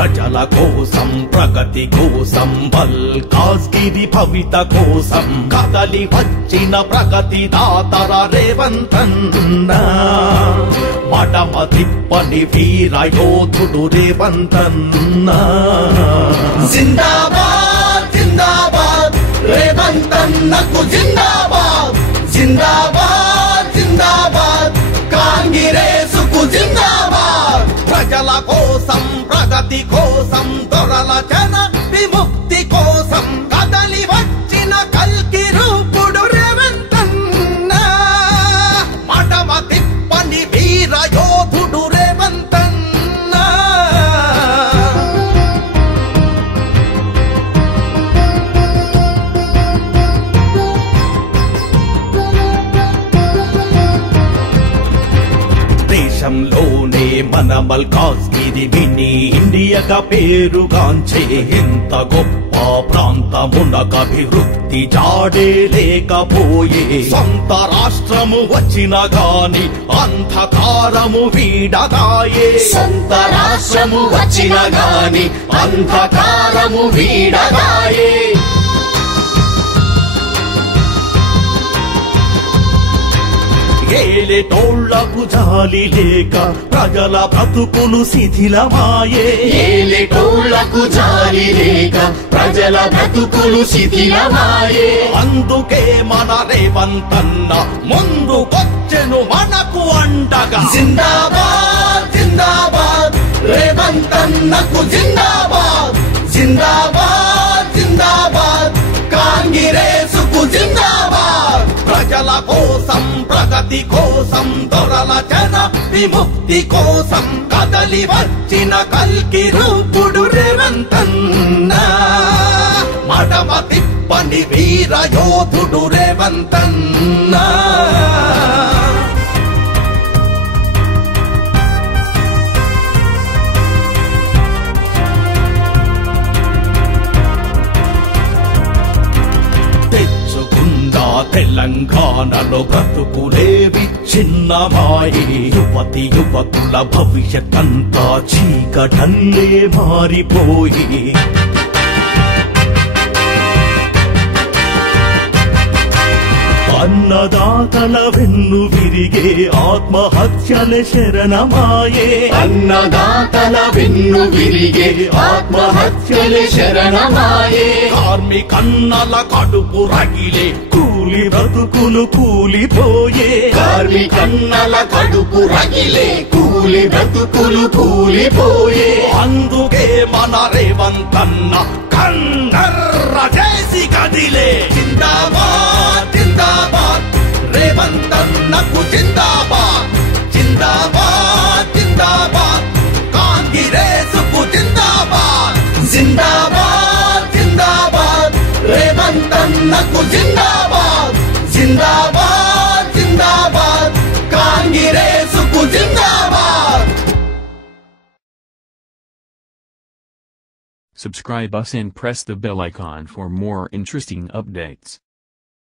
ప్రజల కోసం ప్రగతి కోసం బల్కాస్గిరి భవిత కోసం కదలి వచ్చిన ప్రగతి దాతర రేవంతన్న మడమ తిప్పని వీర యోధుడు రేవంతన్న జిందాబాద్ జిందాబాద్ రేవంతన్నకు జిందాబాద్ జిందాబాద్ జిందాబాద్ కాంగ్రెసుకు జిందాబాద్ ప్రజల కోసం ప్రగతి కోసం దొరల జన విముక్తి కోసం కదలి వచ్చిన కల్కి రూపుడు రేవంతన్న మడమ తిప్పని వీర యోధుడు రేవంతన్న దేశంలోనే మన మల్కాజ్గిరి మినీ ఇండియాగా పేరుగాంచే ఎంత గొప్ప ప్రాంతమునకభివృద్ధి జాడే లేకపోయే సొంత రాష్ట్రము వచ్చిన గాని అంధకారము వీడగాయే సొంత రాష్ట్రము వచ్చిన గాని అంధకారము వీడగాయే ఏలేటోళ్లకు జాలి లేక ప్రజల బ్రతుకులు శిథిలమాయే ఏలేటోళ్లకు జాలి లేక ప్రజల బ్రతుకులు శిథిలమాయే అందుకే మన రేవంతన్న ముందుకొచ్చెను మనకు అండగా జిందాబాద్ జిందాబాద్ రేవంతన్నకు జిందాబాద్ జిందాబాద్ జిందాబాద్ కాంగ్రెసుకు జిందాబాద్ ప్రజల కోసం ప్రగతి కోసం దొరల జన విముక్తి కోసం కదలి వచ్చిన కల్కి రూపుడు రేవంతన్న మడమ తిప్పని వీర యోధుడు రేవంతన్న తెలంగాణలో బ్రతుకులేవి చిన్నమాయి యువతి యువకుల భవిష్యత్తంతా చీకటల్లే మారిపోయి అన్నదాతల వెన్ను విరిగే ఆత్మహత్యల శరణమాయే అన్నదాతల వెన్ను విరిగే ఆత్మహత్యల శరణమాయే కార్మికన్నల కడుపు రగిలే కూలి బ్రతుకులు కూలిపోయే కార్మికన్నల కడుపు రగిలే కూలి బ్రతుకులు కూలిపోయే అందుకే మన రేవంతన్న కన్నర్ర చేసి కదిలే జిందాబాద్ జిందాబాద్ రేవంతన్నకు జిందాబాద్ జిందాబాద్ జిందాబాద్ కాంగ్రెసుకు జిందాబాద్ జిందాబాద్ జిందాబాద్ రేవంతన్నకు జిందాబాద్ జిందాబాద్ జిందాబాద్ కాంగ్రెసుకు జిందాబాద్. Subscribe us and press the bell icon for more interesting updates.